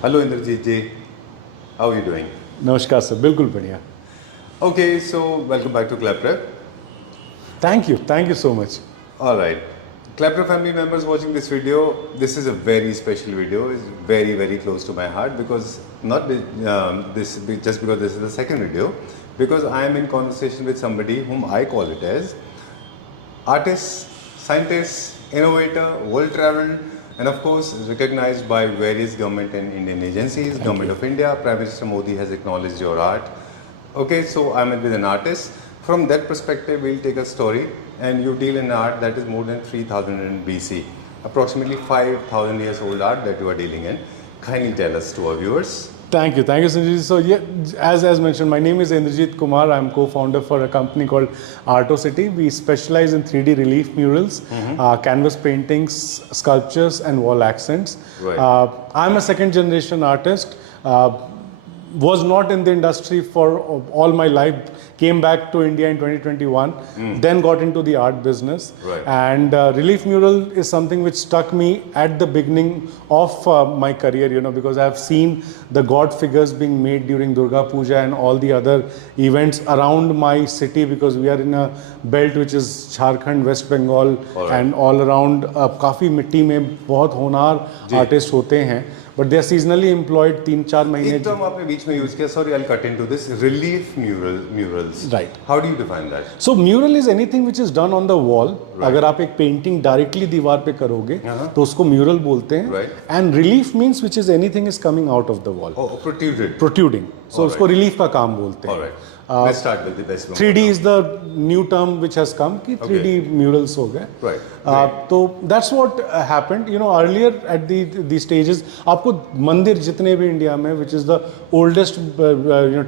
Hello Indrajit ji, how are you doing? नमस्कार sir, बिल्कुल बढ़िया. Okay, so welcome back to ClapRep. Thank you so much. Alright, ClapRep family members watching this video, this is a very special video. It's very very close to my heart because not this just because this is the second video, because I am in conversation with somebody whom I call it as artist, scientist, innovator, world traveled, and of course recognized by various government and Indian agencies. Government of India, Prime Minister Modi has acknowledged your art. Okay, so I'm with an artist. From that perspective, we'll take a story, and you deal in art that is more than 3000 BC, approximately 5000 years old art that you are dealing in. Kindly tell us to our viewers. Thank you, Sanjit. So yeah, as mentioned, my name is Indrajit Kumar. I'm co-founder for a company called ArtoCity. We specialize in 3D relief murals, canvas paintings, sculptures, and wall accents. Right. I'm a second generation artist. Was not in the industry for all my life. Came back to India in 2021. Then got into the art business. Right. And relief mural is something which struck me at the beginning of my career, because I have seen the god figures being made during Durga Puja and all the other events around my city, because we are in a belt which is Jharkhand, West Bengal, and all around. काफ़ी मिट्टी में बहुत होनहार artist होते हैं, but they are seasonally employed 3-4 महीने. एक term आपने बीच में यूज किया, sorry, I'll cut into this. Relief murals. Right. How do you define that? So mural is anything which is done on the wall. अगर आप एक पेंटिंग डायरेक्टली दीवार पे करोगे तो उसको म्यूरल बोलते हैं. Right. And relief means which is anything is coming out of the wall. Oh, protruded. Protruding. So उसको रिलीफ का काम बोलते हैं. All right. Let's start with the best one. 3D is the new term which has come कि 3D murals हो गए. Right. तो that's what happened. Earlier at the stages, आपको मंदिर जितने भी इंडिया में, which is the oldest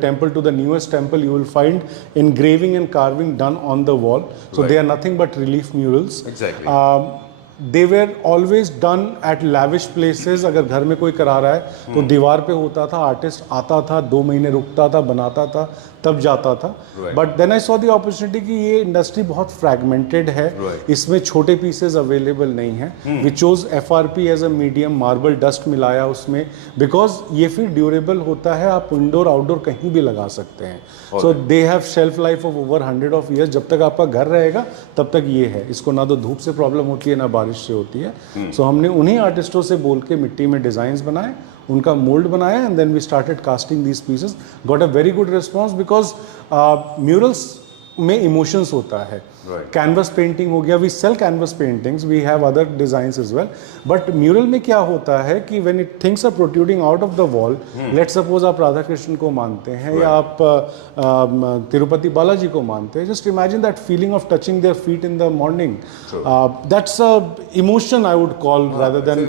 temple to the newest temple, you will find engraving and carving done on the wall. So they are nothing but relief murals. Exactly. They were always done at lavish places. अगर घर में कोई करा रहा है तो दीवार पे होता था, आर्टिस्ट आता था, 2 महीने रुकता था, बनाता था, तब जाता था. But then I saw the opportunity कि ये इंडस्ट्री बहुत फ्रैगमेंटेड है. इसमें छोटे पीसेस अवेलेबल नहीं है. We chose FRP as a medium, marble dust मिलाया उसमें, बिकॉज ये फिर ड्यूरेबल होता है. आप इंडोर आउटडोर कहीं भी लगा सकते हैं. So they have shelf life of over 100 of years. जब तक आपका घर रहेगा तब तक ये है. इसको ना तो धूप से प्रॉब्लम होती है ना बारिश से होती है. सो हमने उन्हीं आर्टिस्टों से बोल के मिट्टी में डिजाइन्स बनाए, उनका मोल्ड बनाया, and then we started casting these pieces. Got a very good response because murals में इमोशंस होता है. कैनवस पेंटिंग हो गया, we sell canvas paintings, we have other designs as well. But mural में क्या होता है कि when it things are protruding out of the wall, let suppose आप राधा कृष्ण को मानते हैं या आप तिरुपति बालाजी को मानते हैं, just imagine that feeling of touching their feet in the morning. That's a emotion I would call rather than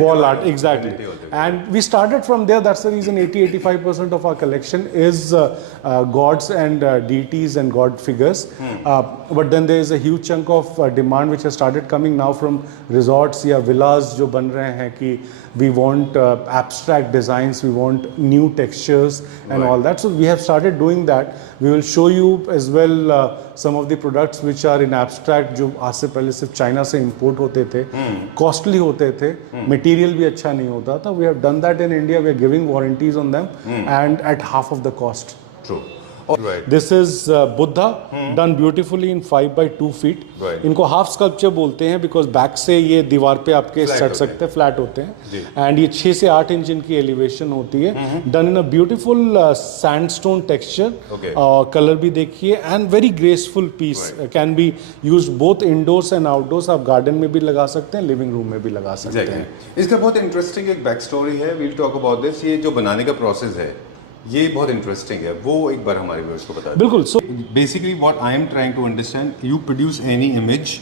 wall art. Exactly. And we started from there. That's the reason 80-85% of our collection is gods and deities and god figures. But then there is a huge chunk of demand which has started coming now from resorts या villas जो बन रहे हैं कि we want abstract designs, we want new textures and all that. So we have started doing that. We will show you as well some of the products which are in abstract, जो आज से पहले सिर्फ China से import होते थे, costly होते थे, material भी अच्छा नहीं होता था. We have done that in India. We are giving warranties on them and at half of the cost. True. Right. This is Buddha done beautifully in 5x2 feet. इनको हाफ स्कल्पचर बोलते हैं because back से ये दीवार पे आपके सट सकते हैं, फ्लैट होते हैं. एंड ये 6 से 8 इंच इनकी एलिवेशन होती है. Done in a beautiful sandstone texture. Colour भी देखिए and very graceful piece. Can be used both indoors and outdoors. आप गार्डन में भी लगा सकते हैं, लिविंग रूम में भी लगा सकते हैं. इसका बहुत इंटरेस्टिंग एक बैक स्टोरी है. We'll talk about this. ये जो बनाने का प्रोसेस है ये बहुत इंटरेस्टिंग है, वो एक बार हमारे व्यूअर्स को बता दें. बिल्कुल. So basically what I am trying to understand, you produce any image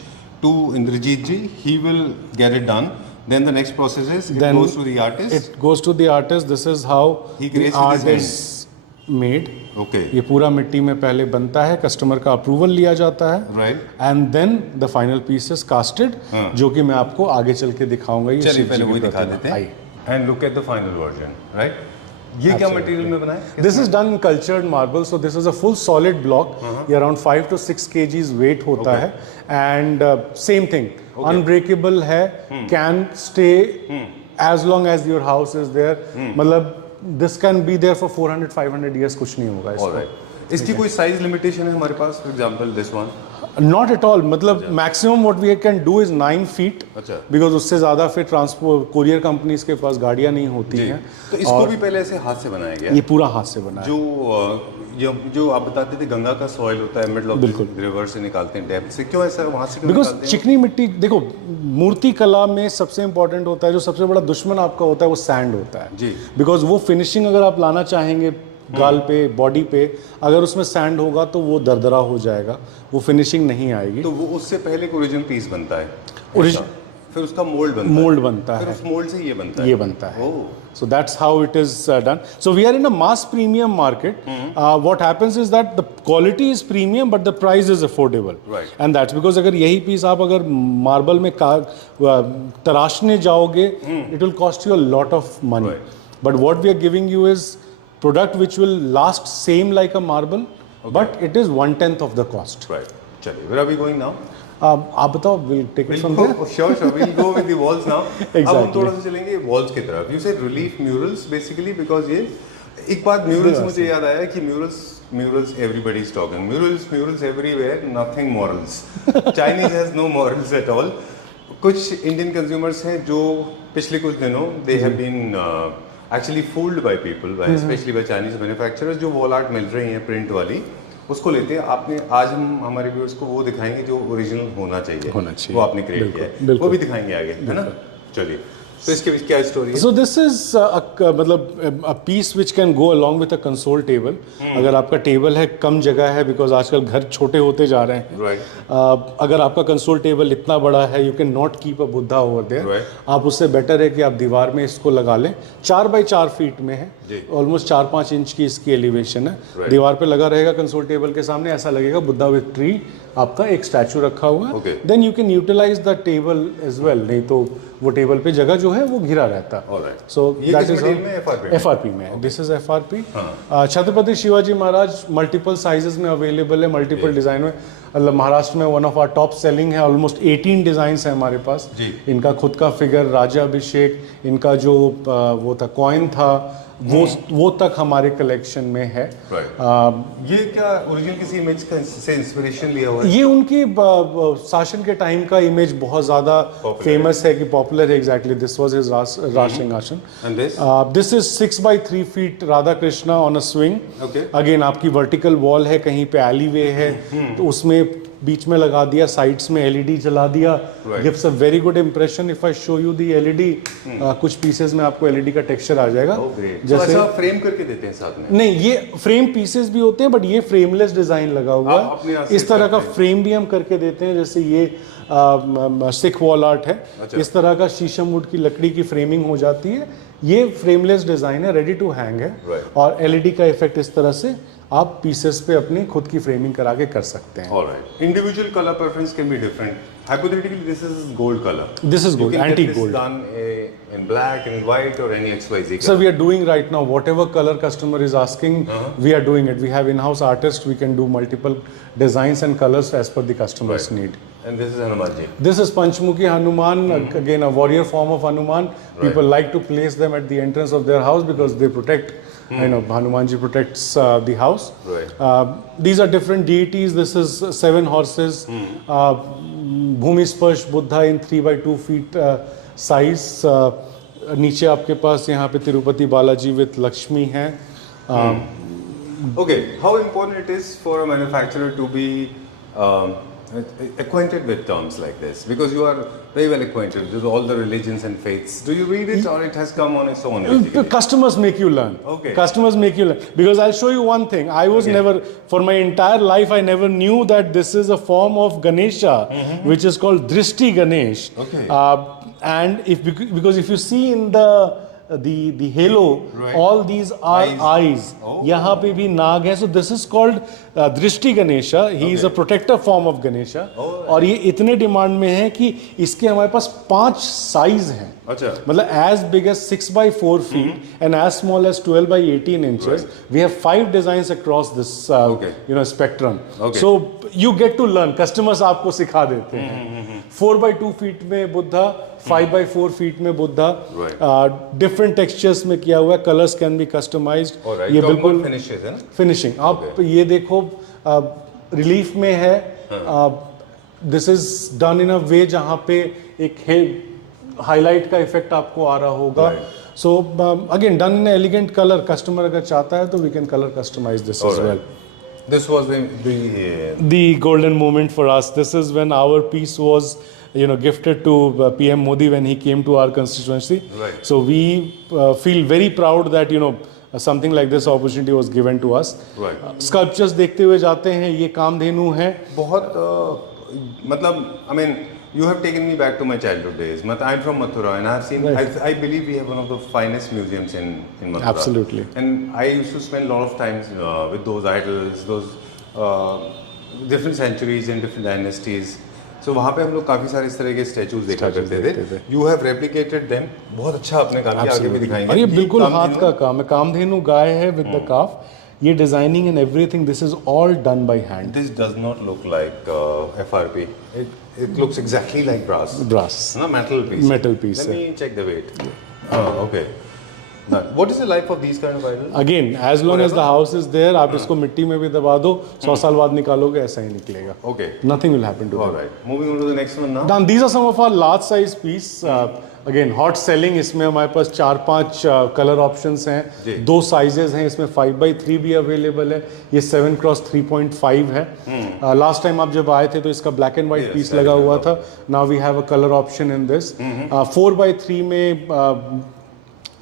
to Indrajit ji, he will get it done. Then the next process is it goes to the artist. It goes to the artist. This is how the art is made. Okay. ये पूरा मिट्टी में पहले बनता है, customer का approval लिया जाता है. Right. And then the final piece is casted, जो कि मैं आपको आगे चल के दिखाऊंगा. ये चलिए पहले वही दिखा देते हैं. And look at the final version, right? ये क्या मटेरियल में बना है? This is done in cultured marble, so this is a full solid block. ये around 5 to 6 kgs weight होता है, and same thing, unbreakable है, can stay as long as your house is there, मतलब this can be there for 400-500 years, कुछ नहीं होगा इसको. Alright. इसकी कोई साइज लिमिटेशन है हमारे पास? For example this one. Not at all. मतलब maximum what we can do is 9 feet. अच्छा. Because उससे ज़्यादा फिर ट्रांसपोर्ट कोरियर कंपनीज के पास गाड़ियाँ नहीं होती जी. हैं. तो इसको भी पहले ऐसे हाथ से बनाया गया? ये पूरा हाथ से बना है. जो आप बताते थे गंगा का सॉइल होता है मिडल ऑफ रिवर से निकालते हैं डेप्थ से, क्यों ऐसा वहाँ से क्यों बिकॉज निकालते हैं? चिकनी मिट्टी देखो, मूर्ति कला में सबसे इंपॉर्टेंट होता है, जो सबसे बड़ा दुश्मन आपका होता है वो सैंड होता है. जी. बिकॉज वो फिनिशिंग अगर आप लाना चाहेंगे गाल पे, बॉडी पे, अगर उसमें सैंड होगा तो वो दरदरा हो जाएगा, वो फिनिशिंग नहीं आएगी. तो वो उससे पहले एक ओरिजिनल पीस बनता है, ओरिजिनल, फिर उसका मोल्ड बनता मोल्ड बनता फिर है, उस मोल्ड से ये बनता है. ये बनता है. ओह. So that's how it is done. So we are in a mass premium market. What happens is that the quality is premium, but the price is affordable. Right. And that's because अगर यही piece आप अगर marble में तराशने जाओगे, it will cost you a lot of money. Right. But what we are giving you is product which will last same like a marble, but it is 1/10 of the cost. Right. चलिए, where are we going now? आप बताओ, we'll take it from there. Sure, we'll go with the walls now. Exactly. अब हम थोड़ा सा चलेंगे walls की तरफ. You said relief murals basically because ये एक बात murals से मुझे याद आया कि murals everybody is talking. Murals everywhere, nothing morals. Chinese has no morals at all. कुछ Indian consumers हैं जो पिछले कुछ दिनों they have been actually fooled by people, especially by Chinese manufacturers, जो wall art मिल रही हैं print वाली, उसको लेते हैं. आपने आज हम हमारे व्यूअर्स को वो दिखाएंगे जो ओरिजिनल होना चाहिए, वो आपने क्रिएट किया है, वो भी दिखाएंगे आगे, है ना? चलिए, तो इसके बीच क्या स्टोरी है? So this is मतलब a piece which can go along with a console table. अगर आपका टेबल है, कम जगह है, बिकॉज आजकल घर छोटे होते जा रहे हैं. Right. अगर आपका कंसोल टेबल इतना बड़ा है, you can not keep a Buddha over there. Right. आप उससे बेटर है कि आप दीवार में इसको लगा लें. 4x4 फीट में है, ऑलमोस्ट 4-5 इंच की इसकी एलिवेशन है. Right. दीवार पे लगा रहेगा कंसोल टेबल के सामने, ऐसा लगेगा बुद्धा विद ट्री, आपका एक स्टैचू रखा हुआ है. Okay. Then you can utilise the table as well. नहीं तो वो टेबल पे जगह जो है वो घिरा रहता है. Alright. सो ये दैट किस इज मटेरियल में है? FRP में. This is FRP. Chhatrapati Shivaji Maharaj multiple sizes में अवेलेबल है, मल्टीपल डिजाइन में. मतलब महाराष्ट्र में one of our top selling है. ऑलमोस्ट 18 डिजाइन्स है हमारे पास. जी. इनका खुद का फिगर, राजा अभिषेक, इनका जो वो था कॉइन था, वो तक हमारे कलेक्शन में है. ये क्या ओरिजिनल किसी इमेज का से इंस्पिरेशन लिया हुआ है? ये उनकी शासन के टाइम का इमेज बहुत ज्यादा फेमस है, कि पॉपुलर है. एग्जैक्टली, दिस वाज हिज राज सिंहासन. And this? This is 6x3 feet Radha Krishna on a swing. Okay. Again आपकी वर्टिकल वॉल है, कहीं पे एलीवे है, तो उसमें बीच में लगा दिया, साइड्स में LED जला दिया. Gives a very good impression. If I show you the LED, कुछ पीसेस में आपको LED का टेक्सचर आ जाएगा. जैसे आप फ्रेम करके देते हैं साथ में? नहीं, ये फ्रेम पीसेस भी होते हैं, बट ये फ्रेमलेस डिजाइन लगा हुआ है. इस तरह का फ्रेम भी हम करके देते हैं. जैसे ये सिख वॉल आर्ट है. अच्छा. इस तरह का शीशम वुड की लकड़ी की फ्रेमिंग हो जाती है. ये फ्रेमलेस डिजाइन है, रेडी टू हैंग है. और LED का इफेक्ट इस तरह से आप पीसेस पे अपनी खुद की फ्रेमिंग करा के कर सकते हैं. Alright. Individual color preference can be different. Hypothetically, this is gold color. This is gold, antique You gold. can get this done in black, in white, or any XYZ color. So we are doing right now whatever color customer is asking, we are doing it. We have in-house artists. We can do multiple designs and colors as per the customer's need. And this is Hanumanji. This is Panchmukhi Hanuman, again a warrior form of Hanuman. People like to place them at the entrance of their house because they protect. You know, Hanumanji protects the house. Right. These are different deities. This is 7 horses. Bhumi Sparsh Buddha in 3x2 feet size. नीचे आपके पास यहाँ पे Tirupati Balaji with Lakshmi है. Okay, how important it is for a manufacturer to be acquainted with terms like this, because you are very well acquainted with all the religions and faiths. Do you read it, or it has come on its own? Basically? Customers make you learn. Okay. Customers make you learn, because I'll show you one thing. I was never, for my entire life, I never knew that this is a form of Ganesha, which is called Drishti Ganesh. Okay. And because if you see in the halo, all these are eyes. यहाँ पे भी नाग है. So this is called Drishti Ganesha. He is a protector form of Ganesha. और ये इतने demand में है कि इसके हमारे पास 5 साइज हैं. अच्छा. मतलब as big as 6x4 feet and as small as 12x18 inches. We have 5 designs across this spectrum. So you get to learn. Customers आपको सिखा देते हैं. 4x2 फीट में बुद्धा, 5x4 फीट में बुद्धा, डिफरेंट टेक्सचर्स में किया हुआ है, कलर्स कैन बी कस्टमाइज्ड। ये बिल्कुल फिनिशेस है ना, फिनिशिंग आप ये देखो रिलीफ में है। दिस इज डन इन अ वे जहाँ पे एक हाईलाइट का इफेक्ट आपको आ रहा होगा। So again done in elegant colour, customer अगर चाहता है तो we can colour customise this as well. This was The golden moment for us. This is when our piece was, gifted to PM Modi when he came to our constituency. Right. So we feel very proud that something like this opportunity was given to us. Right. Sculptures देखते हुए जाते हैं, ये कामधेनु है। बहुत मतलब I mean you have taken me back to my childhood days. I'm from Mathura and I have seen, I believe we have one of the finest museums in Mathura. Absolutely. And I used to spend a lot of times with those idols, those different centuries and different dynasties. So वहाँ पे हम लोग काफ़ी सारे इस तरह के statues देखा करते थे। You have replicated them. बहुत अच्छा आपने काम किया, आगे भी दिखाएंगे। और ये बिल्कुल हाथ का काम है, कामधेनु गाय है with the calf। ये designing and everything, this is all done by hand. This does not look like FRP. It looks exactly like brass. Brass. No, metal piece. Metal piece. Let me check the weight. Oh, okay. Now, what is the life of these kind of idols? Again, as long as the house is there, आप इसको मिट्टी में भी दबा दो, 100 साल बाद निकालोगे ऐसा ही निकलेगा। Okay. Nothing will happen to All them. right. Moving on to the next one now. Now, these are some of our large size piece. Again, hot selling, इसमें हमारे पास 4-5 कलर ऑप्शंस हैं, 2 साइजेस हैं, इसमें 5x3 भी available है, ये 7x3.5 है। Last time आप जब आए थे तो इसका ब्लैक एंड व्हाइट पीस लगा हुआ था। Now we have a colour option in this. 4x3 में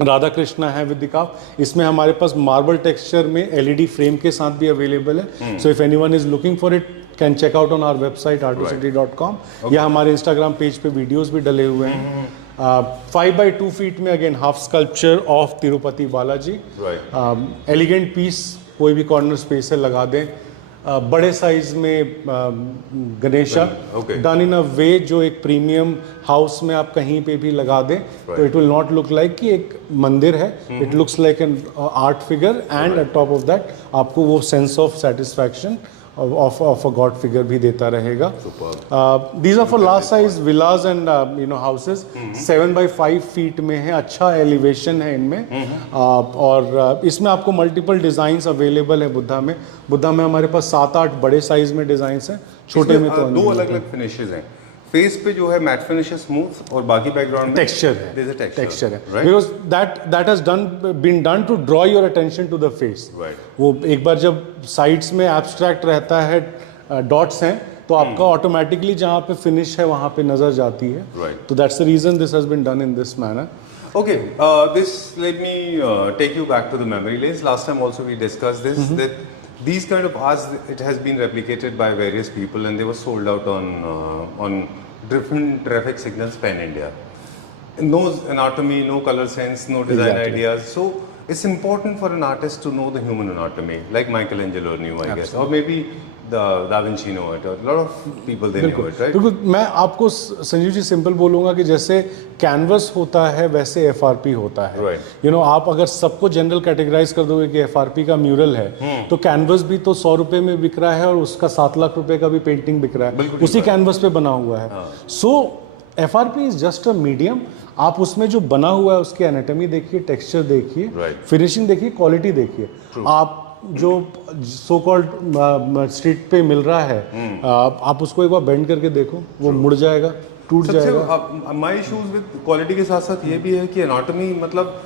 राधा कृष्णा है विद द काफ। इसमें हमारे पास मार्बल टेक्सचर में एलईडी फ्रेम के साथ भी अवेलेबल है। So if anyone is looking for it can check out on our website artocity.com, या हमारे इंस्टाग्राम पेज पे वीडियोस भी डले हुए हैं। 5x2 फीट में again half sculpture of Tirupati Balaji. Elegant piece, कोई भी कॉर्नर स्पेस है लगा दें। बड़े साइज में गणेशा, डन इन अ वे जो एक प्रीमियम हाउस में आप कहीं पे भी लगा दें तो it will not look like कि एक मंदिर है, it looks like an art figure and eight top of that आपको वो sense of satisfaction of a god figure भी देता रहेगा। These are for large size villas and houses। 7x5 feet में है, अच्छा एलिवेशन है इनमें। और इसमें आपको मल्टीपल डिजाइंस अवेलेबल है। बुद्धा में हमारे पास 7-8 बड़े साइज में डिजाइंस हैं, छोटे में तो 2 अलग-अलग फिनिशेस हैं। फेस पे जो है मैट फिनिश है, स्मूथ, और बाकी बैकग्राउंड में टेक्सचर है, टेक्सचर है, because that has been done to draw your attention to the face. वो एक बार जब साइड्स में एब्स्ट्रैक्ट रहता है, डॉट्स हैं, तो आपका ऑटोमेटिकली जहाँ पे फिनिश है वहाँ पे नजर जाती है। तो that's the reason this has been done in this manner. Okay, let me take you back to the memory lanes. Last time also we discussed this, that these kind of arts, it has been replicated by various people and they were sold out on different traffic signals pan-India. No anatomy, no color sense, no design ideas. So it's important for an artist to know the human anatomy, like Michelangelo knew, I guess, or maybe Da Vinci know it, or a lot of people they knew it, right? बिल्कुल, मैं आपको Sanjeev ji simple बोलूँगा कि जैसे canvas होता है वैसे FRP होता है। आप अगर सबको जनरल कैटेगराइज कर दोगे कि एफआरपी का म्यूरल है तो कैनवस भी तो 100 रुपए में बिक रहा है और उसका 7 लाख रुपए का भी पेंटिंग बिक रहा है, उसी कैनवस पे बना हुआ है। So FRP is just a medium. आप उसमें जो बना हुआ है उसकी एनाटॉमी देखिए, टेक्सचर देखिए, फिनिशिंग देखिए, क्वालिटी देखिए। आप जो सो कॉल्ड स्ट्रीट पे मिल रहा है, आप उसको एक बार बेंड करके देखो, वो मुड़ जाएगा, टूट जाएगा। माय इश्यूज विद क्वालिटी के साथ साथ ये भी है कि एनाटॉमी मतलब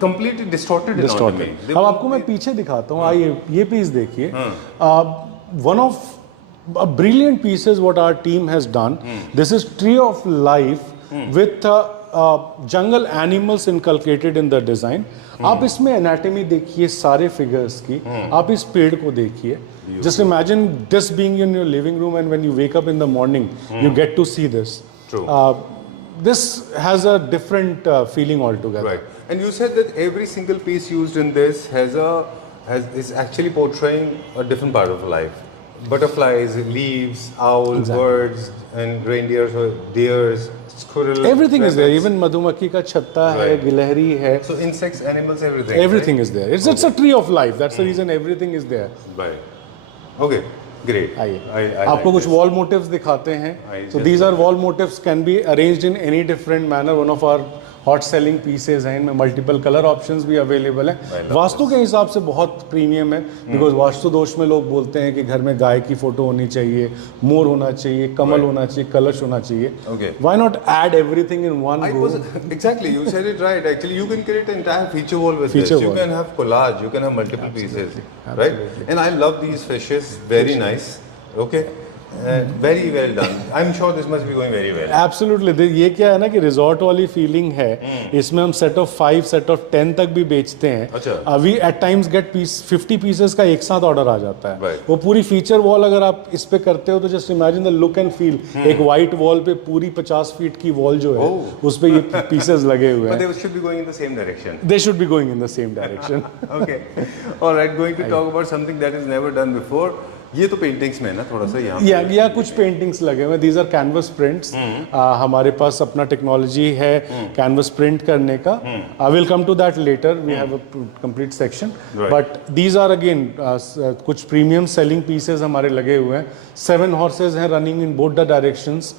कंप्लीटली डिस्टॉर्टेड एनाटॉमी। अब आपको मैं पीछे दिखाता हूँ, आइए ये पीस देखिए। One of brilliant pieces what our team has done, this is tree of life with jungle animals inculcated in the design. आप इसमें एनाटॉमी देखिए सारे फिगर्स की, आप इस पेड़ को देखिए। Just imagine this being in your living room and when you wake up in the morning you get to see this. This has a different feeling altogether. Right. And you said that every single piece used in this is actually portraying a different part of life. Butterflies, leaves, owls, birds, and reindeers, or deers, squirrels. Everything is there. Even मधुमक्खी का छत्ता है, गिलहरी है. So insects, animals, everything. Everything is there. It's a tree of life. That's the reason everything is there. Right. Okay. Great. आइए I आपको like कुछ this. Wall motives दिखाते हैं. I So just these are wall motifs can be arranged in any different manner. One of our hot selling pieces हैं, इनमें multiple colour options भी available हैं. वास्तु के हिसाब से बहुत प्रीमियम है, बिकॉज वास्तु दोष में लोग बोलते हैं कि घर में गाय की फोटो होनी चाहिए, मोर होना चाहिए, कमल होना चाहिए, कलश होना चाहिए. Why not add everything in one room? Exactly, you said it right. Actually, you can create an entire feature wall with this. You can have collage, you can have multiple pieces, right? And I love these fishes. Very nice. Okay. Very well done. I'm sure this must be going very well. Absolutely. ये क्या है ना कि resort वाली feeling है. इसमें हम set of 5 set of 10 तक भी बेचते हैं. अच्छा. अभी एट टाइम्स गेट 50 पीसेस का एक साथ ऑर्डर आ जाता है. Right. वो पूरी फीचर वॉल अगर आप इस पे करते हो तो just imagine the look and feel. एक वाइट वॉल पे पूरी 50 फीट की वॉल जो है उस पे ये पीसेस लगे हुए But हैं. they should be going in the same direction. They should be going in the same direction. Okay. All right. Going to talk about something that is never done before. ये तो paintings में है ना थोड़ा सा यहाँ पे. या कुछ पेंटिंग्स लगे हुए. These are canvas prints. हमारे पास अपना टेक्नोलॉजी है कैनवस प्रिंट करने का. I will come to that later. We have a complete section. But these are again कुछ प्रीमियम सेलिंग पीसेस हमारे लगे हुए हैं. 7 हॉर्सेज हैं running in both the directions.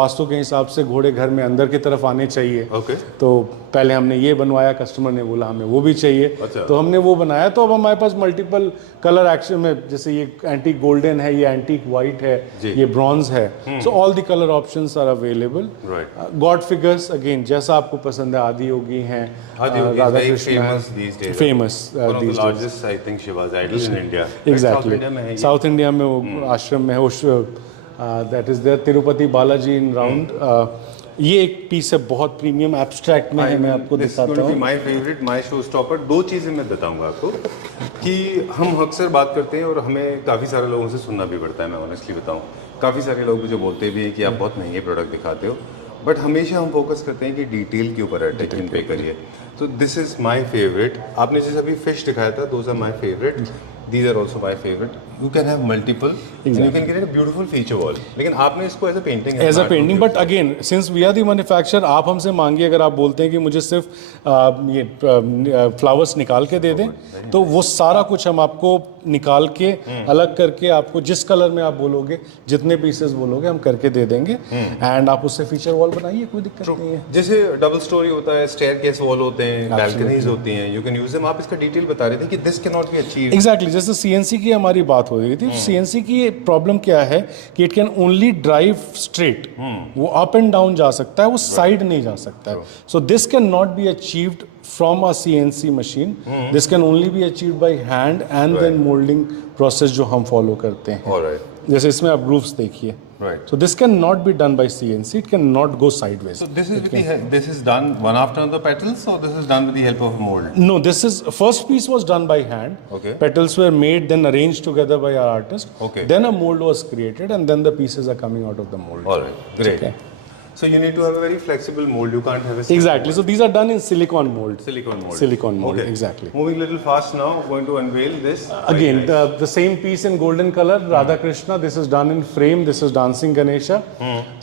Vastu के हिसाब से घोड़े घर में अंदर की तरफ आने चाहिए. Okay. तो पहले हमने ये बनवाया, कस्टमर ने बोला हमें वो भी चाहिए. अच्छा. तो हमने वो बनाया. तो अब हमारे पास मल्टीपल कलर एक्शन में, जैसे ये एंटीक गोल्डन है, ये एंटीक वाइट है, ये ब्रॉन्ज है. So all the colour options are available. God figures again जैसा आपको पसंद है. आदि योगी हैं, Radha Krishna famous. Largest I think Shiva's idol in India. Exactly. South India में वो आश्रम में है, that is there Tirupati Balaji in round. ये एक पीस है बहुत प्रीमियम एब्स्ट्रैक्ट में है. मैं आपको दिखाता हूँ. My favourite, my show stopper. 2 चीज़ें मैं बताऊंगा आपको कि हम अक्सर बात करते हैं और हमें काफ़ी सारे लोगों से सुनना भी पड़ता है. मैं ऑनेस्टली बताऊं, काफ़ी सारे लोग मुझे बोलते भी हैं कि आप बहुत महंगे प्रोडक्ट दिखाते हो, बट हमेशा हम फोकस करते हैं कि डिटेल के ऊपर अटेंशन पे करिए. तो दिस इज़ माय फेवरेट. आपने जैसे अभी फिश दिखाया था, those are my favourite. These are also my favorite. You can have multiple. And you can create a beautiful feature wall. लेकिन आपने इसको as a painting. As a painting, but again, since we are the manufacturer, आप हमसे मांगिए. अगर आप बोलते हैं कि मुझे सिर्फ ये फ्लावर्स निकाल के दे दें, तो वो सारा कुछ हम आपको निकाल के अलग करके आपको जिस कलर में आप बोलोगे, जितने पीसेस बोलोगे, हम करके दे देंगे. एंड आप उससे फीचर वॉल बनाइए, कोई दिक्कत नहीं है. जैसे डबल स्टोरी होता है, स्टेयरकेस वॉल होते हैं, बैल्कनीज होती हैं, यू कैन यूज देम. आप इसका डिटेल बता रहे थे कि this can not be achieved. Exactly. जैसे सीएनसी की हमारी बात हो रही थी. सीएनसी की प्रॉब्लम क्या है कि it can only drive straight. वो अप एंड डाउन जा सकता है, वो साइड नहीं जा सकता है. So this can not be achieved from a CNC machine. This can only be achieved by hand and then molding process जो हम follow करते हैं. Alright. जैसे इसमें आप grooves देखिए. Right. So this can not be done by CNC. It can not go sideways. So this is done one after the petals, or this is done with the help of a mold? No, this is first piece was done by hand. Okay. Petals were made, then arranged together by our artist. Okay. Then a mold was created, and then the pieces are coming out of the mold. Alright. Great. Okay. So you need to have a very flexible mold. You can't have a exactly. So these are done in silicone mold. Silicone mold. Silicone mold. Okay. Exactly. Moving a little fast now. Going to unveil this. Again, the same piece in golden color, Radha Krishna. This is done in frame. This is Dancing Ganesha.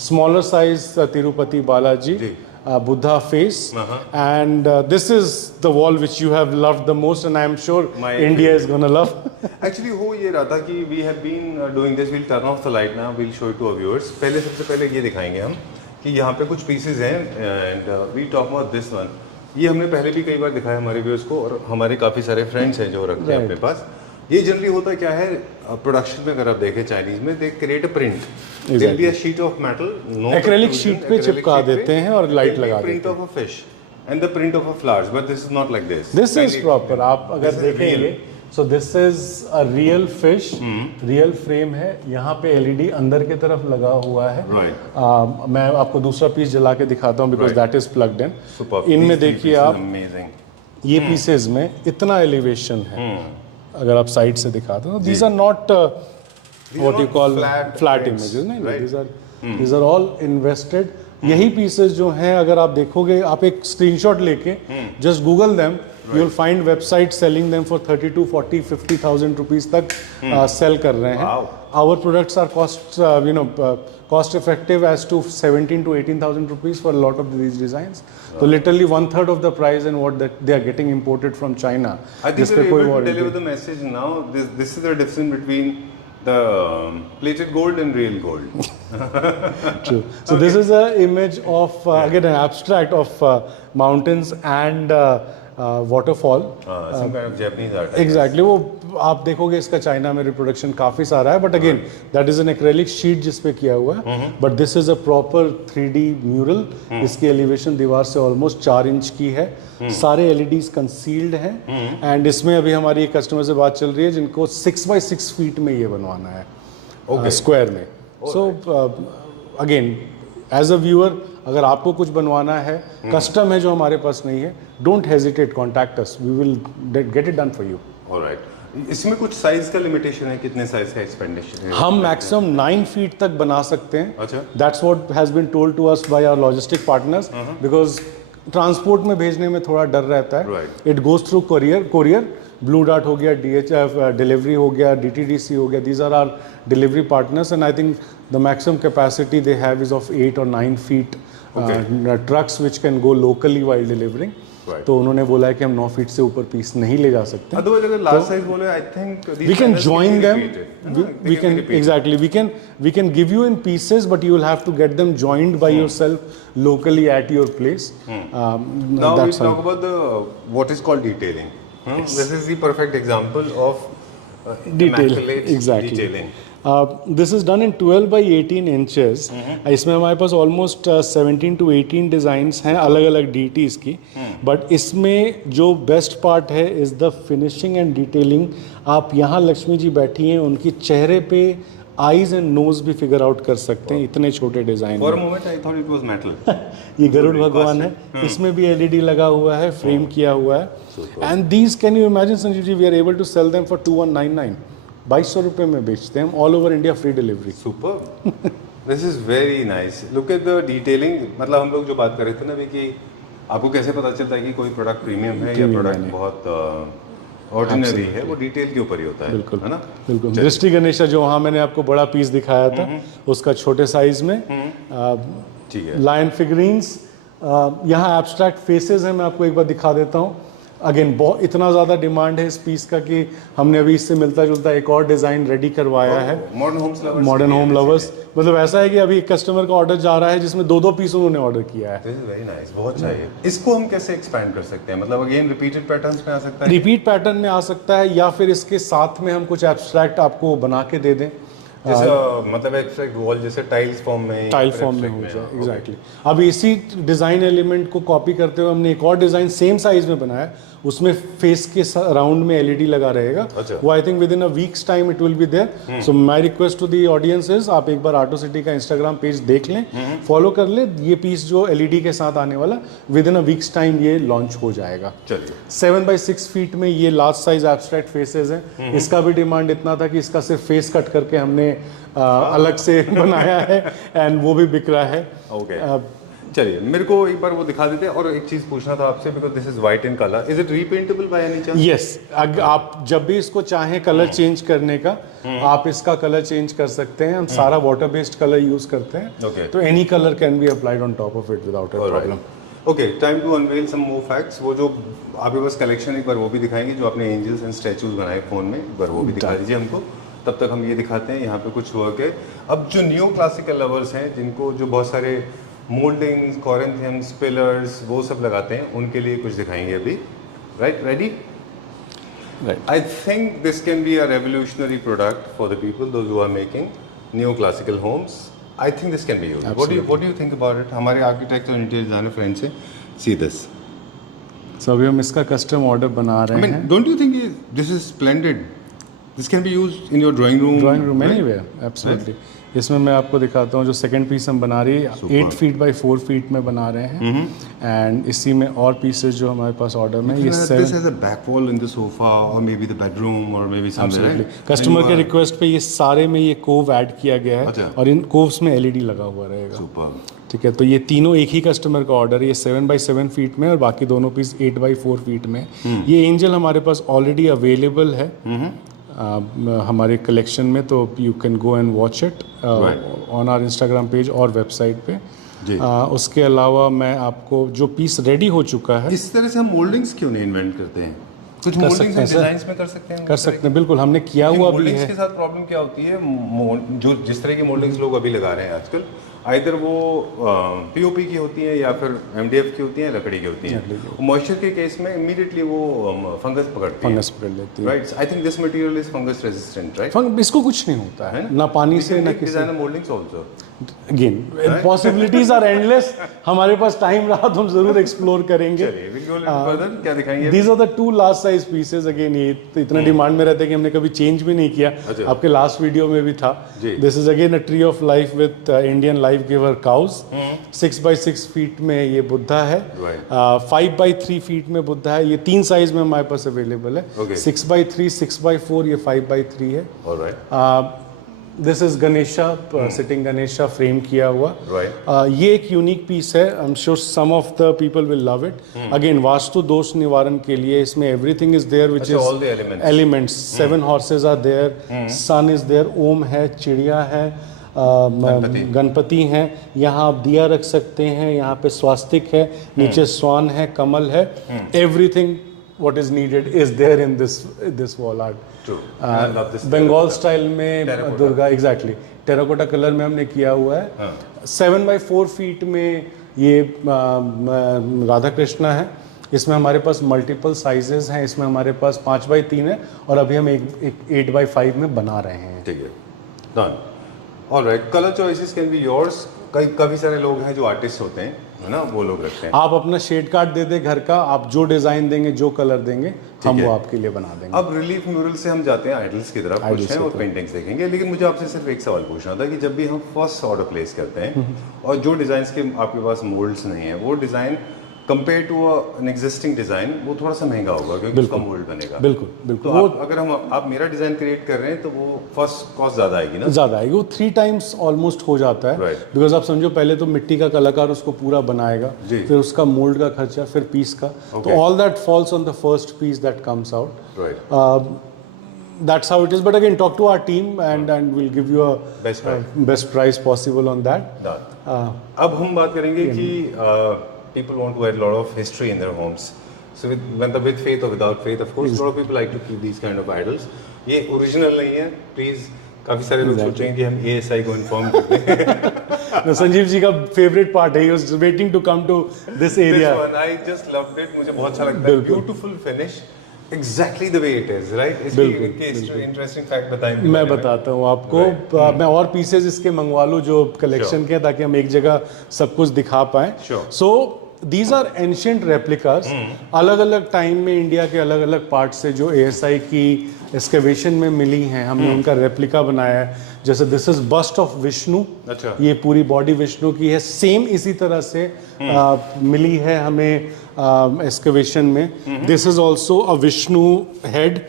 Smaller size Tirupati Balaji. Buddha face. And this is the wall which you have loved the most, and I am sure India is gonna love. Actually, हो ये रहा था कि we have been doing this. We'll turn off the light now. We'll show it to our viewers. पहले सबसे पहले ये दिखाएंगे हम कि यहाँ पे कुछ पीसेज हैं. And we talk about this one. ये हमने पहले भी कई बार दिखाया हमारे व्यूअर्स को, और हमारे काफ़ी सारे फ्रेंड्स हैं जो रखते हैं अपने पास. ये जनरली होता क्या है प्रोडक्शन में, अगर आप देखें चाइनीज में, they create a print. There be a sheet of metal, acrylic sheet पे चिपका देते हैं और लाइट लगा देते हैं. Print of a fish and the print of a flowers, but this is not like this. This is proper. आप अगर देखेंगे, so this is a real fish. Real frame है. यहाँ पे एलईडी अंदर की तरफ लगा हुआ है. मैं आपको दूसरा पीस जला के दिखाता हूँ because that is plugged in. इनमें देखिए आप, ये पीसेज में इतना एलिवेशन है. अगर आप साइड से दिखाते हो, these are not what you call flat images. नहीं, दीज आर ऑल इन्वेस्टेड. यही पीसेस जो हैं, अगर आप देखोगे, आप एक स्क्रीनशॉट लेके just Google them, you will find websites selling them for 32, 40, 50,000 rupees तक sell कर रहे हैं. Our products are cost effective as to 17 to 18,000 rupees for a lot of these designs. So literally 1/3 of the price and what they are getting imported from China. I think they're able to deliver the message now. This is the difference between the plated gold and real gold. True. So this is an image of again an abstract of mountains and waterfall. Some kind of Japanese art. Exactly वो आप देखोगे इसका China में reproduction काफ़ी सारा है but again that is an acrylic sheet जिस पे किया हुआ है but this is a proper 3D mural इसकी एलिवेशन दीवार से ऑलमोस्ट 4 इंच की है सारे एलईडीज कंसील्ड हैं एंड इसमें अभी हमारी एक कस्टमर से बात चल रही है जिनको 6 बाई 6 फीट में ये बनवाना है स्क्वायर में so again as a viewer अगर आपको कुछ बनवाना है कस्टम है जो हमारे पास नहीं है don't hesitate contact us we will get it done for you alright इसमें कुछ साइज का लिमिटेशन है कितने साइज का एक्सपेंडिशन है हम मैक्सिमम 9 फीट तक बना सकते हैं अच्छा that's what has been told to us by our logistic partners because transport में भेजने में थोड़ा डर रहता है it goes through courier Blue Dart हो गया DHF डिलीवरी हो गया DTDC हो गया these are are delivery partners and I think the maximum capacity they have is of 8 और 9 feet trucks which can go locally while delivering तो उन्होंने बोला है कि हम 9 फीट से ऊपर पीस नहीं ले जा सकते अदरवाइज अगर लार्ज साइज बोले I think we can join them we can exactly we can give you in pieces but you will have to get them joined by yourself locally at your place now we talk about the what is called detailing this is the perfect example of immaculate detailing this is done in 12 by 18 inches इसमें हमारे पास almost 17 to 18 designs हैं अलग अलग DTs की but इसमें जो best part है is the finishing and detailing आप यहाँ लक्ष्मी जी बैठी हैं उनकी चेहरे पे आईज एंड नोज भी फिगर आउट कर सकते हैं इतने छोटे design for a moment I thought it was metal ये गरुड़ भगवान है इसमें भी LED लगा हुआ है फ्रेम किया हुआ है and these can you imagine Sanjeev ji we are able to sell them for 2199 2200 रुपये में बेचते हैं हम all over India free delivery super this is very nice look at the detailing मतलब हम लोग जो बात कर रहे थे ना कि आपको कैसे पता चलता है कि कोई प्रोडक्ट प्रीमियम है या प्रोडक्ट बहुत ऑर्डिनरी है वो डिटेल के ऊपर ही होता है बिल्कुल है ना बिल्कुल दृष्टि गणेशा जो वहाँ मैंने आपको बड़ा पीस दिखाया था उसका छोटे साइज में ठीक है लायन फिगरीन्स यहाँ एब्स्ट्रैक्ट फेसेस हैं मैं आपको एक बार दिखा देता हूँ अगेन बहुत इतना ज़्यादा डिमांड है इस पीस का कि हमने अभी इससे मिलता जुलता एक और डिज़ाइन रेडी करवाया है मॉडर्न होम लवर्स मतलब ऐसा है कि अभी एक कस्टमर का ऑर्डर जा रहा है जिसमें 2 पीस उन्होंने ऑर्डर किया है वेरी नाइस बहुत चाहिए इसको हम कैसे एक्सपैंड कर सकते हैं मतलब अगेन रिपीटेड पैटर्न्स में आ सकता है रिपीट पैटर्न में आ सकता है या फिर इसके साथ में हम कुछ एब्स्ट्रैक्ट आपको बना के दे दें जैसे मतलब एब्स्ट्रैक्ट वॉल जैसे टाइल्स फॉर्म में हो जाए एग्जैक्टली अब इसी डिज़ाइन एलिमेंट को कॉपी करते हुए हमने एक और डिज़ाइन सेम साइज में बनाया उसमें फेस के राउंड में LED लगा रहेगा वो I think within a week's time it will be there so my request to the audience इज आप एक बार आर्टो सिटी का इंस्टाग्राम पेज देख लें फॉलो कर लें ये पीस जो LED के साथ आने वाला with in a week's time ये लॉन्च हो जाएगा चलिए 7 by 6 फीट में ये लार्ज साइज एब्स्ट्रैक्ट फेसेस हैं इसका भी डिमांड इतना था कि इसका सिर्फ फेस कट करके हमने अलग से बनाया है एंड वो भी बिक रहा है ओके चलिए मेरे को एक बार वो दिखा देते हैं और एक चीज पूछना था आपसे because this is white in colour is it repaintable by any chance yes आप जब भी इसको चाहें कलर चेंज करने का आप इसका कलर चेंज कर सकते हैं हम सारा वाटर बेस्ड कलर यूज करते हैं तो any colour can be applied on top of it without a problem okay time to unveil some more facts वो जो आपके पास कलेक्शन एक बार वो भी दिखाएंगे जो आपने एंजल्स एंड स्टैचूज बनाए फोन में एक बार वो भी दिखा दीजिए हमको तब तक हम ये दिखाते हैं यहाँ पे कुछ वर्क है अब जो न्यू क्लासिकल लवर्स हैं जिनको जो बहुत सारे मोल्डिंग्स कॉरिंथियम्स पिलर्स वो सब लगाते हैं उनके लिए कुछ दिखाएंगे अभी right ready I think this can be a revolutionary product for the people those who are making new classical homes I think this can be used what do you think about it हमारे architect और interior designer friend से see this so अभी हम इसका custom order बना रहे हैं don't you think this is splendid this can be used in your drawing room anywhere absolutely इसमें मैं आपको दिखाता हूँ जो सेकंड पीस हम बना रही है 8 फीट बाई 4 फीट में बना रहे हैं एंड इसी में और पीसेस जो हमारे पास ऑर्डर में ये this has a back wall in the sofa और मे बी द बेडरूम और मे बी समवेयर कस्टमर के रिक्वेस्ट पे ये सारे में ये कोव ऐड किया गया है और इन कोव्स में LED लगा हुआ रहेगा सुपर ठीक है तो ये तीनों एक ही कस्टमर का ऑर्डर है ये 7 by 7 फीट में और बाकी दोनों पीस 8 by 4 फीट में ये एंजल हमारे पास ऑलरेडी अवेलेबल है हमारे कलेक्शन में तो you can go and watch it on our Instagram page और वेबसाइट पे उसके अलावा मैं आपको जो पीस रेडी हो चुका है इस तरह से हम मोल्डिंग्स क्यों नहीं इन्वेंट करते हैं कुछ कर मोल्डिंग्स सकते हैं हम सर, डिजाइन्स में कर सकते हैं, कर सकते हैं, बिल्कुल हमने किया हुआ भी मोल्डिंग्स है। के साथ प्रॉब्लम क्या होती है, जो जिस तरह की मोल्डिंग्स लोग अभी लगा रहे हैं आजकल, आइदर वो पीओपी की होती हैं या फिर एमडीएफ की होती हैं, लकड़ी की होती हैं। मॉइस्चर के केस में इमीडिएटली वो फंगस पकड़ती है, फंगस पकड़ लेती है, right. I think this material is fungus resistant, right. इसको कुछ नहीं होता है ना पानी से ना किसी। Designer mouldings also, again possibilities are endless. हमारे पास टाइम रहा तो हम जरूर एक्सप्लोर करेंगे। चलिए we'll go a little further, क्या दिखाएंगे? These are the 2 large size pieces. Again ये इतना डिमांड में रहता है कि हमने कभी चेंज भी नहीं किया, अच्छा। आपके लास्ट वीडियो में भी था। जी। This is again a tree of life with Indian life giver cows. 6 by 6 feet में ये बुद्धा है, Right. 5 by 3 फीट में बुद्धा है। ये 3 साइज में हमारे पास अवेलेबल है, Okay. 6 by 3, 6 by 4, ये 5 by 3 है। Alright, this is Ganesha, sitting Ganesha frame किया हुआ। राइट। ये एक यूनिक पीस है, I am sure some of the people will love it. Again vastu दोष निवारण के लिए इसमें एवरीथिंग इज देयर विच अच्छा, all the elements. Elements. 7 horses are there, sun is there, Om है, चिड़िया है, गणपति हैं। यहाँ आप दिया रख सकते हैं, यहाँ पे स्वास्तिक है, नीचे स्वान है, कमल है। Everything what is needed is there in this wall art. True. I love this Bengal style में Terracotta. Durga, exactly terracotta colour में हमने किया हुआ है। 7 by 4 फीट में ये राधा कृष्णा है। इसमें हमारे पास मल्टीपल साइजेस हैं, इसमें हमारे पास 5 by 3 है और अभी हम एक 8 by 5 में बना रहे हैं। ठीक है, done. Alright, colour choices can be yours. काफ़ी सारे लोग हैं जो आर्टिस्ट होते हैं, है ना, वो लोग रखते हैं। आप अपना शेड कार्ड दे दे घर का, आप जो डिजाइन देंगे, जो कलर देंगे, हम वो आपके लिए बना देंगे। अब रिलीफ म्यूरल से हम जाते हैं आइडल्स की तरफ, कुछ हैं और पेंटिंग्स देखेंगे। लेकिन मुझे आपसे सिर्फ एक सवाल पूछना था कि जब भी हम फर्स्ट ऑर्डर प्लेस करते हैं और जो डिज़ाइंस के आपके पास मोल्ड्स नहीं है, वो design compare to an existing design वो थोड़ा सा महंगा होगा क्योंकि उसका मोल्ड बनेगा। बिल्कुल तो बिल्कुल, अगर आप मेरा डिज़ाइन क्रिएट कर रहे हैं तो वो फर्स्ट कॉस्ट ज़्यादा आएगी ना? ज़्यादा आएगी, वो 3 times ऑलमोस्ट हो जाता है। Right. बिकॉज आप समझो पहले तो मिट्टी का कलाकार उसको पूरा बनाएगा, जी। फिर उसका मोल्ड का खर्चा, फिर पीस का, तो all that falls on the first piece that comes out. Right, That's how it is. But again, talk to our team and we'll give you a Best price. best price possible on that. अब हम बात करेंगे कि people want to add a lot of history in their homes. So with faith or without faith, of course, a lot of people like to keep these kind of idols. ये original नहीं है, please. काफी सारे लोग सोचेंगे कि हम ASI को इन्फॉर्म करते हैं। No, संजीव जी का फेवरेट पार्ट है, he was waiting to come to this area. This one, I just loved it. मुझे बहुत अच्छा लगता है। Beautiful finish. Exactly the way it is, right? इसकी इंटरेस्टिंग फैक्ट बताएंगे। मैं बताता हूँ आपको। मैं और पीसेज इसके मंगवा लूँ जो कलेक्शन के, ताकि हम एक जगह सब कुछ दिखा पाएं। So these are ancient replicas, अलग अलग टाइम में इंडिया के अलग अलग पार्ट से जो ASI की एक्सकेवेशन में मिली हैं, हमने उनका रेप्लिका बनाया है। जैसे this is bust of Vishnu, अच्छा, ये पूरी बॉडी विष्णु की है। सेम इसी तरह से मिली है हमें एक्सकेवेशन में। This is also a Vishnu head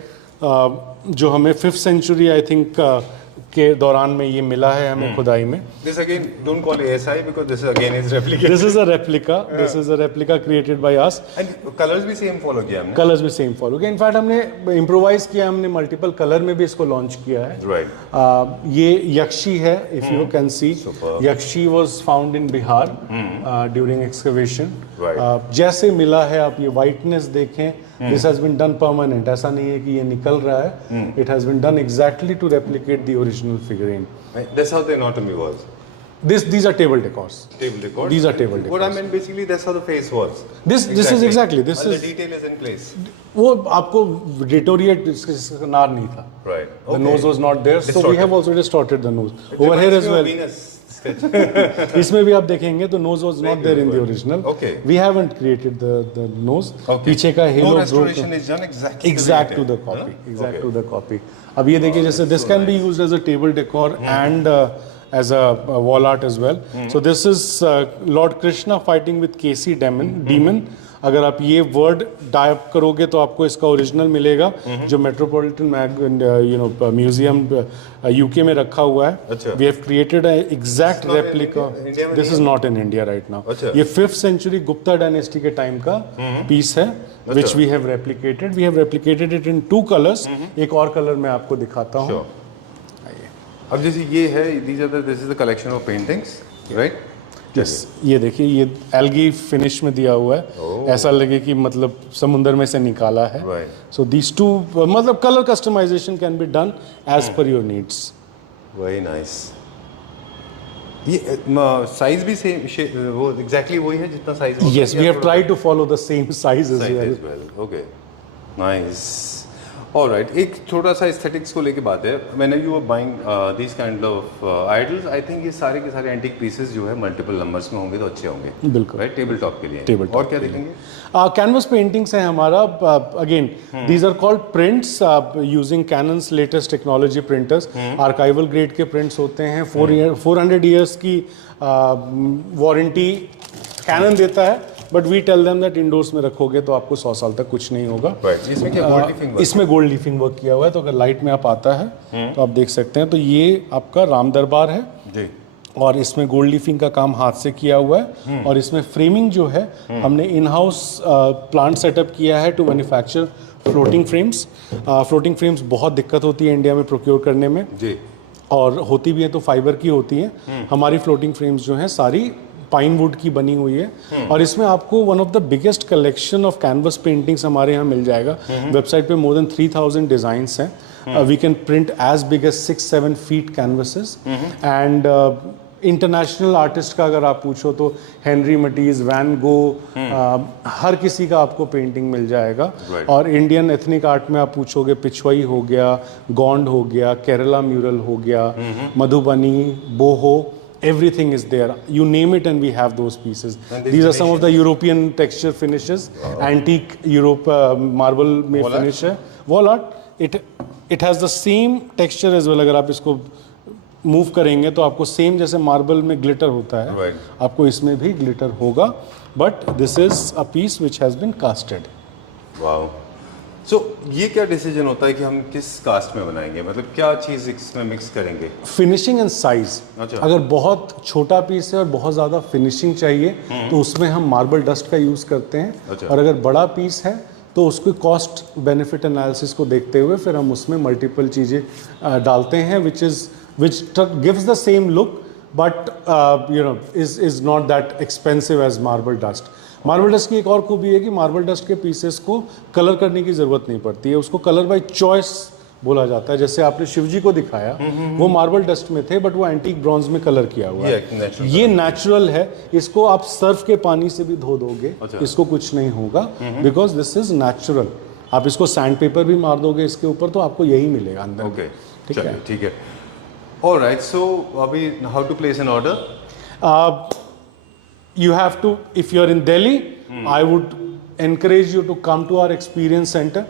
जो हमें 5th century आई थिंक के दौरान में ये मिला है हमें खुदाई में। This again, don't call ASI because this again is replica. This is a replica. This is a replica created by us. And colors भी same follow किया हमने। कलर्स भी सेम फॉलो किया। इनफैक्ट हमने इम्प्रोवाइज किया, हमने मल्टीपल कलर में भी इसको लॉन्च किया है। Right. ये यक्षी है, if you can see. Yakshi was found in Bihar during excavation. जैसे मिला है, आप ये वाइटनेस देखें, this has been done permanent. ऐसा नहीं है कि ये निकल रहा है, it has been done exactly to replicate the original figurine. That's how the anatomy was. These are table decors. Table decor. These are table decors. What I meant basically, that's how the face was. This is exactly. This And is the detail is in place. वो आपको deteriorate नार नहीं था। Right. The nose was not there, so we have also distorted the nose. Over here as well. इसमें भी आप देखेंगे तो nose was not there in the original. Okay. We haven't created the nose. Okay. पीछे का halo No restoration is done exactly. exact to the copy. Exact to the copy. अब ये देखिए, जैसे this can be used as a table decor and as a wall art as well. So this is Lord Krishna fighting with Casey demon. अगर आप ये word type करोगे तो आपको इसका ओरिजिनल मिलेगा, जो मेट्रोपॉलिटन म्यूजियम UK में रखा हुआ है। We have created exact replica. This is not in India right now. ये 5th century गुप्ता डायनेस्टी के टाइम का पीस है, which we have replicated. We have replicated it in 2 colors। एक और कलर मैं आपको दिखाता हूँ। अब जैसे ये है, this is the collection of paintings, right? Yes ये देखिए ये एल्गी फिनिश में दिया हुआ है, ऐसा लगे कि मतलब समुंदर में से निकाला है। सो दीज टू मतलब colour customisation can be done as per your needs. Very nice. ये साइज भी सेम वो एग्जैक्टली वही है जितना size? Yes we have tried to follow the same size as well. Okay nice. Alright, एक छोटा सा एस्थेटिक्स को लेके बात है। When you are buying this kind of idols, I think ये सारे के सारे एंटीक पीसेस जो है मल्टीपल नंबर्स में होंगे तो अच्छे होंगे। बिल्कुल राइट, टेबल टॉप के लिए। टेबल और क्या देखेंगे? कैनवस पेंटिंग्स है हमारा। Again these are called prints using Canon's latest technology printers. Archival grade के प्रिंट्स होते हैं। 400 ईयर्स की वारंटी कैनन देता है, but we tell them that indoors में रखोगे तो आपको 100 साल तक कुछ नहीं होगा। इसमें क्या गोल्ड लीफिंग वर्क? इसमें गोल्ड लीफिंग वर्क किया हुआ है। तो अगर लाइट में आप आता है तो आप देख सकते हैं। तो ये आपका राम दरबार है जी, और इसमें गोल्ड लीफिंग का काम हाथ से किया हुआ है। और इसमें फ्रेमिंग जो है हमने इन हाउस प्लांट सेटअप किया है to manufacture floating frames. Floating frames बहुत दिक्कत होती है इंडिया में प्रोक्योर करने में जी, और होती भी है तो फाइबर की होती है। हमारी फ्लोटिंग फ्रेम्स जो हैं सारी पाइन वुड की बनी हुई है। और इसमें आपको one of the biggest collection of canvas paintings हमारे यहाँ मिल जाएगा। वेबसाइट पे मोर देन 3000 डिजाइंस हैं। We can print as big as 6-7 feet canvases. And international artist का अगर आप पूछो तो हेनरी मटीज, वैन गो, हर किसी का आपको पेंटिंग मिल जाएगा। और इंडियन एथनिक आर्ट में आप पूछोगे पिछवाई हो गया, गोंड हो गया, केरला म्यूरल हो गया, Madhubani, बोहो, everything is there. You name it and we have those pieces. These are some of the European texture finishes. Antique Europe marble में finish है। Wall art, it has the same texture as well. अगर आप इसको move करेंगे तो आपको same जैसे marble में ग्लिटर होता है, आपको इसमें भी ग्लिटर होगा। But this is a piece which has been casted. Wow. So ये क्या डिसीजन होता है कि हम किस कास्ट में बनाएंगे? मतलब क्या चीज़ इसमें मिक्स करेंगे? Finishing and size. अगर बहुत छोटा पीस है और बहुत ज़्यादा फिनिशिंग चाहिए तो उसमें हम मार्बल डस्ट का यूज़ करते हैं। और अगर बड़ा पीस है तो उसको कॉस्ट बेनिफिट एनालिसिस को देखते हुए फिर हम उसमें मल्टीपल चीज़ें डालते हैं which gives the same look but you know is not that expensive as marble dust. Marble dust की एक और खूबी है कि मार्बल डस्ट के पीसेस को कलर करने की ज़रूरत नहीं पड़ती है। उसको कलर बाय चॉइस बोला जाता है। जैसे आपने शिव जी को दिखाया, वो मार्बल डस्ट में थे बट वो एंटीक ब्रॉन्ज में कलर किया हुआ है। ये नेचुरल है। इसको आप सर्फ के पानी से भी धो दोगे, इसको कुछ नहीं होगा, बिकॉज दिस इज नेचुरल। आप इसको सैंड पेपर भी मार दोगे इसके ऊपर तो आपको यही मिलेगा अंदर। ठीक है। ऑलराइट, सो अभी how to place an order? You have to, if you're in Delhi, I would encourage you to come to our experience center.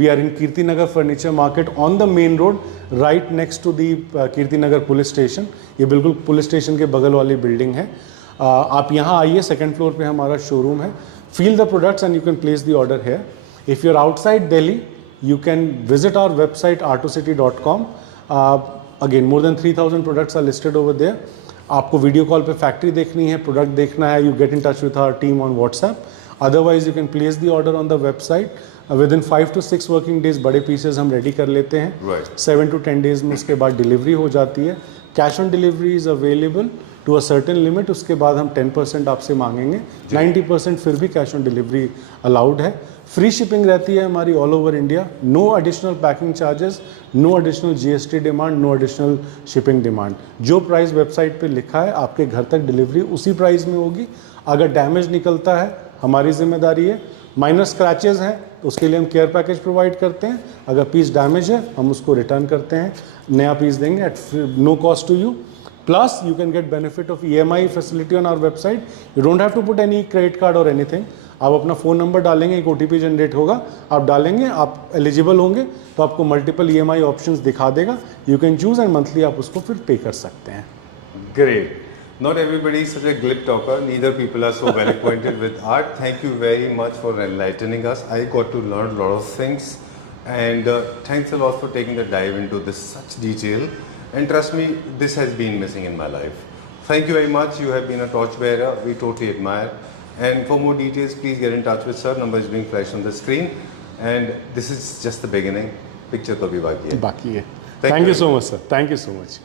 We are in Kirti Nagar Furniture Market on the main road, right next to the Kirti Nagar Police Station. ये बिल्कुल police station के बगल वाली building है। आप यहाँ आइए, second floor पे हमारा शोरूम है। Feel the products and you can place the order here. If you're outside Delhi, you can visit our website artocity.com. Again, more than 3000 products are listed over there. आपको video call पे factory देखनी है, product देखना है, you get in touch with our team on WhatsApp. Otherwise you can place the order on the website. Within 5 to 6 working days बड़े pieces हम ready कर लेते हैं। 7 to 10 डेज में उसके बाद डिलीवरी हो जाती है। Cash on delivery is available to a certain limit. उसके बाद हम 10% आपसे मांगेंगे, 90% फिर भी कैश ऑन डिलीवरी अलाउड है। फ्री शिपिंग रहती है हमारी all over India. No additional packing charges, no additional GST demand, no additional shipping demand. जो प्राइस वेबसाइट पे लिखा है आपके घर तक डिलीवरी उसी प्राइस में होगी। अगर डैमेज निकलता है हमारी जिम्मेदारी है। माइनर स्क्रैचेस हैं तो उसके लिए हम केयर पैकेज प्रोवाइड करते हैं। अगर पीस डैमेज है हम उसको रिटर्न करते हैं, नया पीस देंगे at no cost to you. Plus, you can get benefit of EMI facility on our website. You don't have to put any credit card or anything. आप अपना फ़ोन नंबर डालेंगे, एक OTP जनरेट होगा, आप डालेंगे, आप eligible होंगे तो आपको मल्टीपल EMI ऑप्शंस दिखा देगा। You can choose and monthly आप उसको फिर पे कर सकते हैं। Great. Not everybody is such a glib talker. Neither people are so well acquainted with art. Thank you very much for enlightening us. I got to learn a lot of things, and thanks a lot for taking the dive into this such detail. And trust me, this has been missing in my life. Thank you very much. You have been a torchbearer. We totally admire. And for more details, please get in touch with sir. Number is being flashed on the screen. And this is just the beginning. Picture to bhi baki hai. Thank you so much, sir. Thank you so much.